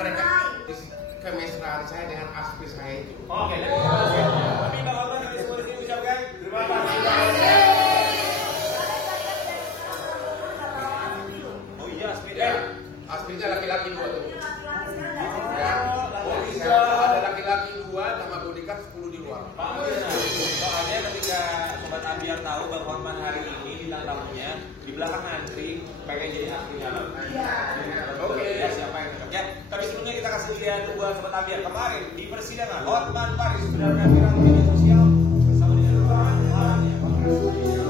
mereka kemesraan saya dengan aspri saya itu. Oke, tapi Bang Hotman kami semua di sini ucapkan terima kasih. Oh iya, aspri Ya, aspri laki-laki dua tuh. Ya, laki-laki ada laki-laki dua sama bodyguard 10 di luar. Pak soalnya ketika Sobat Ambiar tahu Bang Hotman hari ini bintang tamunya di belakang antri pengen jadi astrinya. Oke, ya siapa yang cocok ya? Tapi sebelumnya kita kasih lihat dua Sobat Ambiar kemarin di persidangan Hotman Paris benar-benar viral di media sosial bersama dengan lawannya Bang Nasution.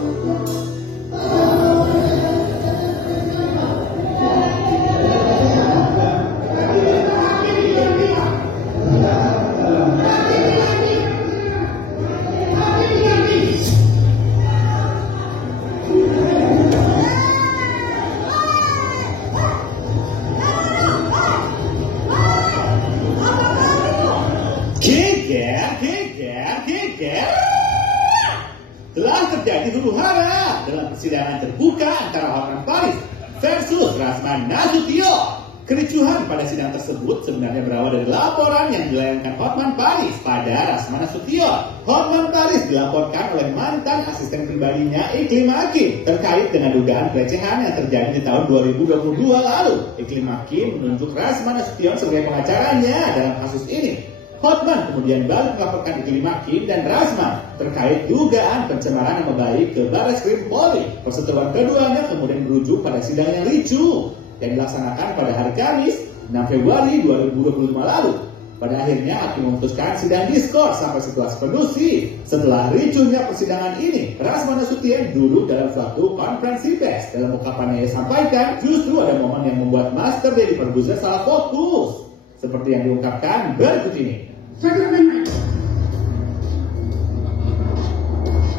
Telah terjadi huru-hara dalam persidangan terbuka antara Hotman Paris versus Rasman Nasution. Kericuhan pada sidang tersebut sebenarnya berawal dari laporan yang dilayangkan Hotman Paris pada Rasman Nasution. Hotman Paris dilaporkan oleh mantan asisten pribadinya Iklim Hakim terkait dengan dugaan pelecehan yang terjadi di tahun 2022 lalu. Iklim Hakim menunjuk Rasman Nasution sebagai pengacaranya dalam kasus ini. Hotman kemudian balik melaporkan Iklim Hakim dan Rasman terkait dugaan pencemaran nama baik ke Barreskrim Polri. Perseteruan keduanya kemudian berujung pada sidang yang ricuh yang dilaksanakan pada hari Kamis 6 Februari 2025 lalu. Pada akhirnya hakim memutuskan sidang diskors sampai situasi kondusif. Setelah ricuhnya persidangan ini, Rasman Nasution duduk dalam suatu konferensi pers. Dalam ungkapannya ia sampaikan, justru ada momen yang membuat Master Deddy Corbuzier salah fokus. Seperti yang diungkapkan berikut ini. Saya dengar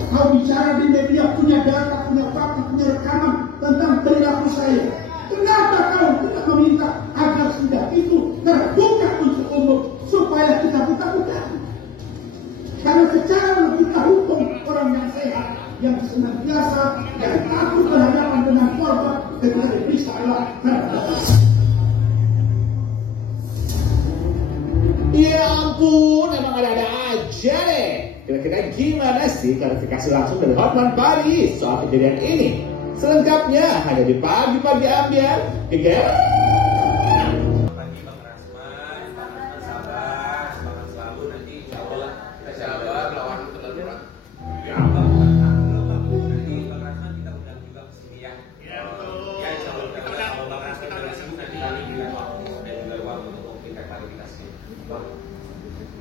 kau bicara di media punya data, punya fakta, punya rekaman tentang perilaku saya. Kenapa kau tidak meminta agar sidang itu terbuka untuk umum supaya kita buka-buka? Karena secara logika hukum orang yang sehat, yang senantiasa dan takut berhadapan dengan korban ketika diperiksa adalah Ya ampun, emang ada-ada aja deh. Kira-kira gimana sih klarifikasi langsung dari Hotman Paris soal kejadian ini? Selengkapnya hanya di Pagi-Pagi Ambiar. Pagi Bang Rasman, sabar, semangat selalu nanti insya Allah kita Sabar lawan penelusuran. Ya nanti Bang Rasman kita undang juga ke sini ya. Ya insya Allah kalau Bang Rasman dari sini nanti kami berikan waktu dan juga ruang untuk memberikan klarifikasi. Bang,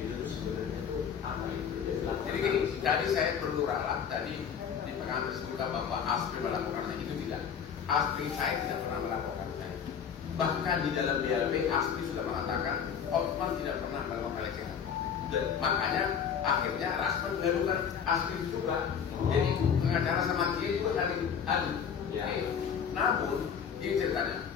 itu sebenarnya itu apa itu? Jadi gini, tadi saya perlu ralat tadi di pengantar sebutkan bahwa aspri melakukan itu tidak. Aspri saya tidak pernah melakukan saya. Bahkan di dalam BLP aspri sudah mengatakan Hotman tidak pernah melakukan pelecehan. Dan makanya akhirnya Rasman melakukan aspri juga. Jadi pengacara sama dia juga saling adu. Ya. Namun ini ceritanya,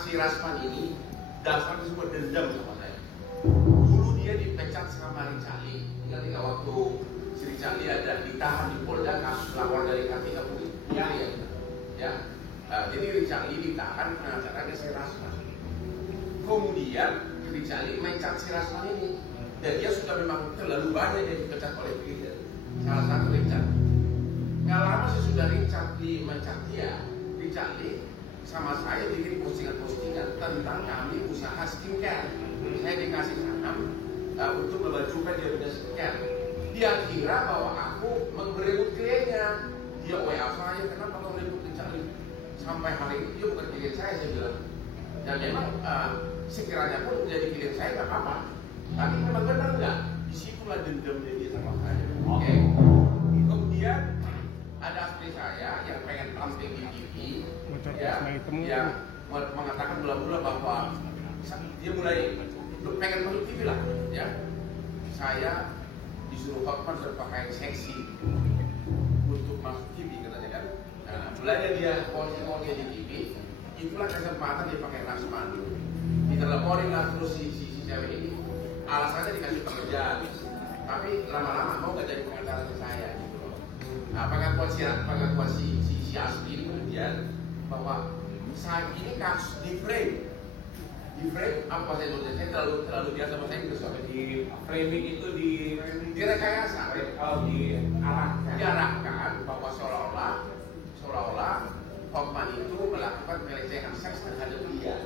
si Rasman ini dasarnya semua dendam sama saya. Dulu dia dipecat sama Ricali. Ingat tidak waktu si Ricali ada ditahan di Polda kasus lapor dari Kartika Putri. Ya. Jadi Ricali ditahan pengacaranya si Rasman. Kemudian Ricali mencat si Rasman ini. Dan dia sudah memang terlalu banyak dia dipecat oleh Twitter. Salah satu Ricali. Nggak lama sesudah Ricali mencat dia, Ricali sama saya bikin postingan-postingan tentang kami usaha skincare. Saya dikasih saham untuk memajukan dia punya skincare. Dia kira bahwa aku memberebut kliennya. Dia WA saya, kenapa kau merebut Ricali? Sampai hari ini dia bukan klien saya bilang. Dan memang sekiranya pun jadi klien saya nggak apa-apa. Tapi memang benar nggak? Disitulah dendamnya dia sama saya. Oke. Kemudian ada istri saya yang pengen tampil di TV, ya, yang mengatakan mula-mula bahwa dia mulai pengen masuk TV lah, ya. Saya disuruh Hotman berpakaian seksi untuk masuk TV katanya kan. Nah, mulanya dia posisi di TV, itulah kesempatan dia pakai Rasman. Diteleponin lah terus si cewek ini. Alasannya dikasih pekerjaan, tapi lama-lama mau nggak jadi pengacara saya gitu loh. Nah, pengakuan si Asli ini kemudian bahwa saat ini kasus di frame Di frame apa saya tulis? Saya terlalu biasa bahasa Inggris. Di framing itu di direkayasa, diarahkan bahwa seolah-olah Hoffman itu melakukan pelecehan seks terhadap dia.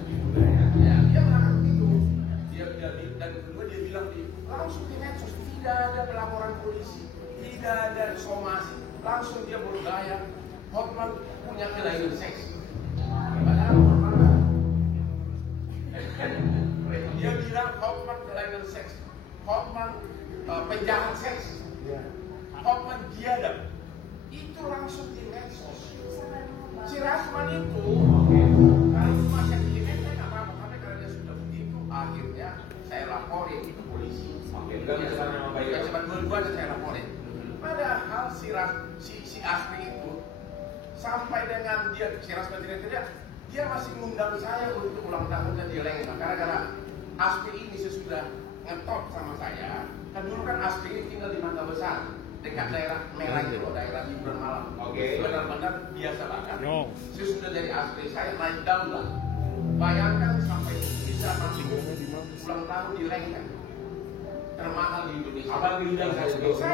Ya, dia melakukan itu. Dan kedua dia bilang langsung di medsos, tidak ada pelaporan polisi, tidak ada somasi, langsung dia bergaya Hoffman punya kelainan seks. Dia bilang Hoffman kelainan seks, Hoffman penjahat seks, Hoffman biadab. Itu langsung di medsos. Si Rasman itu kalau cuma saya kirim saya nggak apa-apa, tapi karena dia sudah begitu akhirnya saya laporin ke polisi. Cepat berdua dan saya laporin. Padahal si Asri itu sampai dengan dia si Rasman tidak dia masih mengundang saya untuk ulang tahunnya di Lembang. Karena Asri ini sesudah ngetop sama saya. Kan dulu kan Asri ini tinggal di Mangga Besar, dekat daerah Merah itu, daerah hiburan malam. Benar-benar biasa banget. Sesudah dari Asri saya naik daun lah. Bayangkan sampai bisa masuk ulang tahun di Lembang, termahal di Indonesia. Apa diundang saya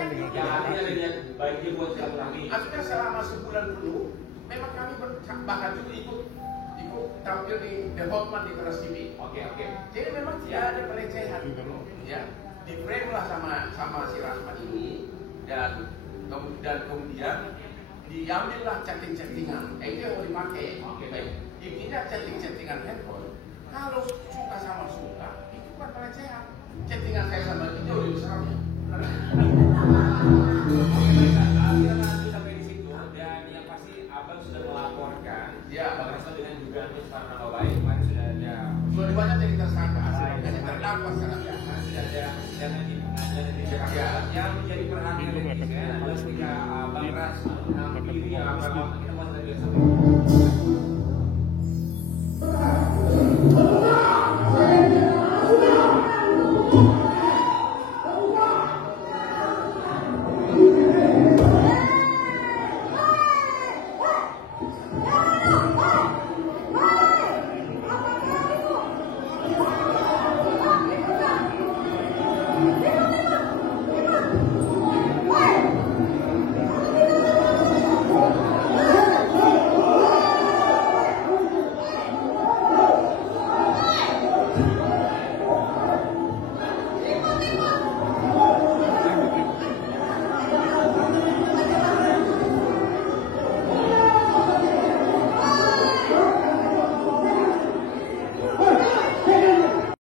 diundang. Yang artinya dengan baiknya buat silaturahmi. Artinya selama sebulan dulu, memang kami bahkan juga ikut tampil di The Hoffman di Trans TV. Oke. Jadi memang tidak ada pelecehan. Ya, di frame lah sama si Rasman ini dan kemudian diambillah chatting-chattingan. Itu yang mau dipakai. Baik. Intinya chatting-chattingan handphone. Kalau suka sama suka, itu bukan pelecehan. Chattingan saya sama dia jauh lebih besarnya. Sampai di situ dan yang pasti abang sudah melaporkan. Ya, Bang Rasman dengan dugaan pencemaran nama baik. Kemarin sudah ada. Sudah dibaca jadi tersangka, hanya terdakwa sekarang. Sudah ada dan di pengadilan di Jakarta. Yang menjadi perhatian netizen adalah ketika Bang Rasman menghampiri kita mau tadi sampai